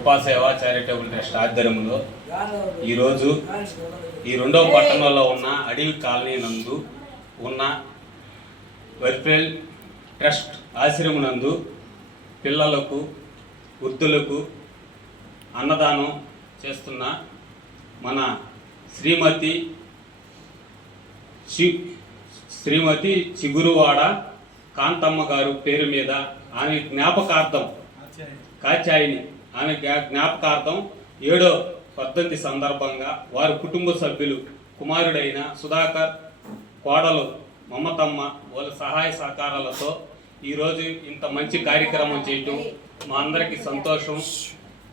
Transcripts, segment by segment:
కృపాసేవ charitable trust ఆధ్వర్యంలో ఈరోజు ఈ రెండవ పట్టణంలో ఉన్న అడవి కాలనీ నందు ఉన్న వెల్ఫేర్ ట్రస్ట్ ఆశ్రమం నందు పిల్లలకు వృద్ధులకు అన్నదానం చేస్తున్న మన శ్రీమతి చిగురువాడ కాంతమ్మ గారు పేరు మీద ఆమె జ్ఞాపకార్థం కాచాయిని ఆమె జ్ఞాపకార్థం 7వ వర్ధంతి సందర్భంగా వారి కుటుంబ సభ్యులు కుమారుడైన సుధాకర్, కోడలు మమతమ్మ వాళ్ళ సహాయ సహకారాలతో ఈరోజు ఇంత మంచి కార్యక్రమం చేయటం మా అందరికీ సంతోషం.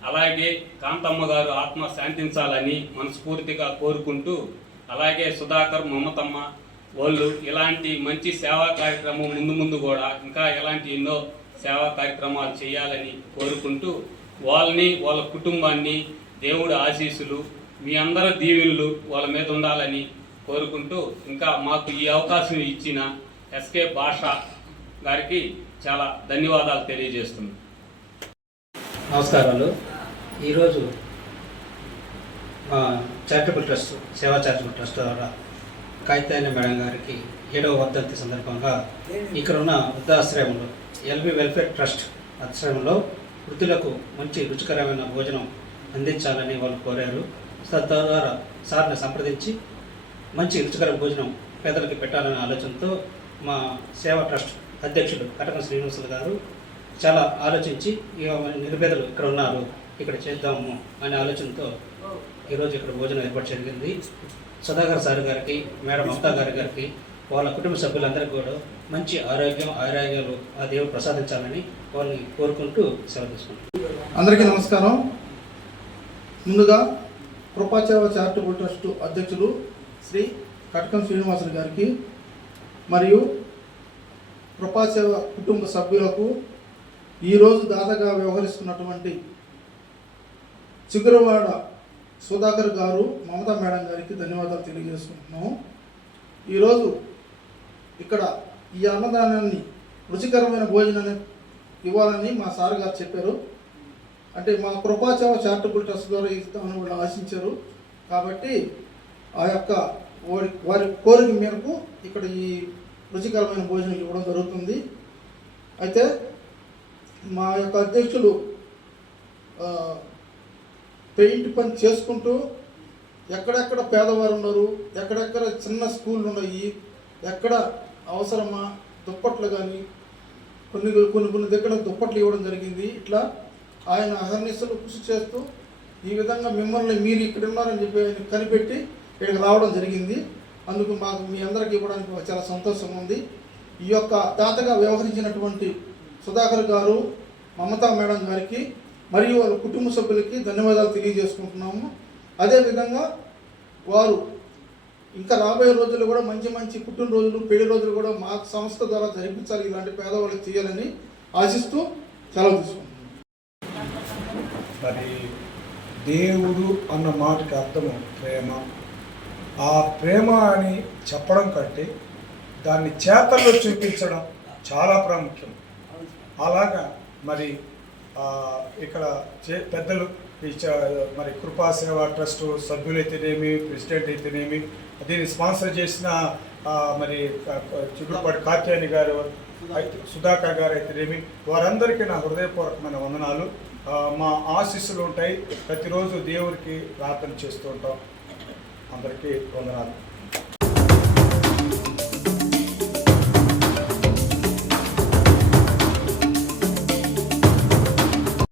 అలాగే కాంతమ్మ గారు ఆత్మ శాంతించాలని మనస్ఫూర్తిగా కోరుకుంటూ, అలాగే సుధాకర్, మమతమ్మ వాళ్ళు ఇలాంటి మంచి సేవా కార్యక్రమం ముందు కూడా ఇంకా ఇలాంటి ఎన్నో సేవా కార్యక్రమాలు చేయాలని కోరుకుంటూ, వాళ్ళ కుటుంబాన్ని దేవుడి ఆశీస్సులు మీ అందరి దీవెనలు వాళ్ళ మీద ఉండాలని కోరుకుంటూ, ఇంకా మాకు ఈ అవకాశం ఇచ్చిన ఎస్కే భాష గారికి చాలా ధన్యవాదాలు తెలియజేస్తున్నాను. నమస్కారాలు. ఈరోజు చారిటబుల్ ట్రస్ట్ సేవా చారిటబుల్ ట్రస్ట్ ద్వారా కాయితాని మేడం గారికి 7వ వర్ధంతి సందర్భంగా ఇక్కడ ఉన్న వృద్ధాశ్రమంలో ఎల్బీ వెల్ఫేర్ ట్రస్ట్ ఆశ్రమంలో వృద్ధులకు మంచి రుచికరమైన భోజనం అందించాలని వాళ్ళు కోరారు. తద్వారా సార్ని సంప్రదించి మంచి రుచికర భోజనం పేదలకు పెట్టాలనే ఆలోచనతో మా సేవా ట్రస్ట్ అధ్యక్షుడు కటకం శ్రీనివాసులు గారు చాలా ఆలోచించి నిరుపేదలు ఇక్కడ ఉన్నారు, ఇక్కడ చేద్దాము అనే ఆలోచనతో ఈరోజు ఇక్కడ భోజనం ఏర్పాటు జరిగింది. సుధాకర్ సార్ గారికి, మేడం మమతా గారికి, వాళ్ళ కుటుంబ సభ్యులందరికీ కూడా మంచి ఆరోగ్యాలు ఆ దేవుడు ప్రసాదించాలని వాళ్ళని కోరుకుంటూ సెలవు తీసుకుంటాం. అందరికీ నమస్కారం. ముందుగా కృపాసేవ చారిటబుల్ ట్రస్ట్ అధ్యక్షులు శ్రీ కటకం శ్రీనివాసులు గారికి మరియు కృపాసేవ కుటుంబ సభ్యులకు ఈరోజు దాదాగా వ్యవహరిస్తున్నటువంటి చిగురువాడ సుధాకర్ గారు, మమతా మేడం గారికి ధన్యవాదాలు తెలియజేసుకుంటున్నాము. ఈరోజు ఇక్కడ ఈ అన్నదానాన్ని రుచికరమైన భోజనాన్ని ఇవ్వాలని మా సార్ గారు చెప్పారు. అంటే మా కృపాసేవ చారిటబుల్ ట్రస్ట్ ద్వారా ఇస్తామని వాళ్ళు ఆశించారు. కాబట్టి ఆ యొక్క వారి కోరిక మేరకు ఇక్కడ ఈ రుచికరమైన భోజనం ఇవ్వడం జరుగుతుంది. అయితే మా యొక్క అధ్యక్షులు పెయింట్ పని చేసుకుంటూ ఎక్కడెక్కడ పేదవారు ఉన్నారు, ఎక్కడెక్కడ చిన్న స్కూళ్ళు ఉన్నాయి, ఎక్కడ అవసరమా దుప్పట్లు కానీ కొన్ని దగ్గర దుప్పట్లు ఇవ్వడం జరిగింది. ఇట్లా ఆయన అహర్నిశలు కృషి చేస్తూ ఈ విధంగా మిమ్మల్ని మీరు ఇక్కడ ఉన్నారని చెప్పి ఆయన కనిపెట్టి ఇక్కడికి రావడం జరిగింది. అందుకు మాకు మీ అందరికీ ఇవ్వడానికి చాలా సంతోషం ఉంది. ఈ యొక్క దాతగా వ్యవహరించినటువంటి సుధాకర్ గారు, మమతా మేడం గారికి మరియు వాళ్ళ కుటుంబ సభ్యులకి ధన్యవాదాలు తెలియజేసుకుంటున్నాము. అదేవిధంగా వారు ఇంకా రాబోయే రోజుల్లో కూడా మంచి పుట్టినరోజులు, పెళ్లి రోజులు కూడా మా సంస్థ ద్వారా జరిపించాలి, ఇలాంటి పేదవాళ్ళకి చేయాలని ఆశిస్తూ సెలవు తీసుకుంటున్నాం. మరి దేవుడు అన్న మాటకి అర్థము ప్రేమ. ఆ ప్రేమ అని చెప్పడం కంటే దాన్ని చేతల్లో చూపించడం చాలా ప్రాముఖ్యం. అలాగా మరి ఇక్కడ పెద్దలు మరి కృపాసేవ ట్రస్ట్ సభ్యులైతేనేమి, ప్రెసిడెంట్ అయితేనేమి, దీన్ని స్పాన్సర్ చేసిన మరి చిగురుపాటి కాత్యాయని గారు, సుధాకర్ గారు అయితేనేమి, వారందరికీ నా హృదయపూర్వకమైన వందనాలు. మా ఆశీస్సులు ఉంటాయి. ప్రతిరోజు దేవుడికి ప్రార్థన చేస్తూ ఉంటాం. అందరికీ వందనాలు.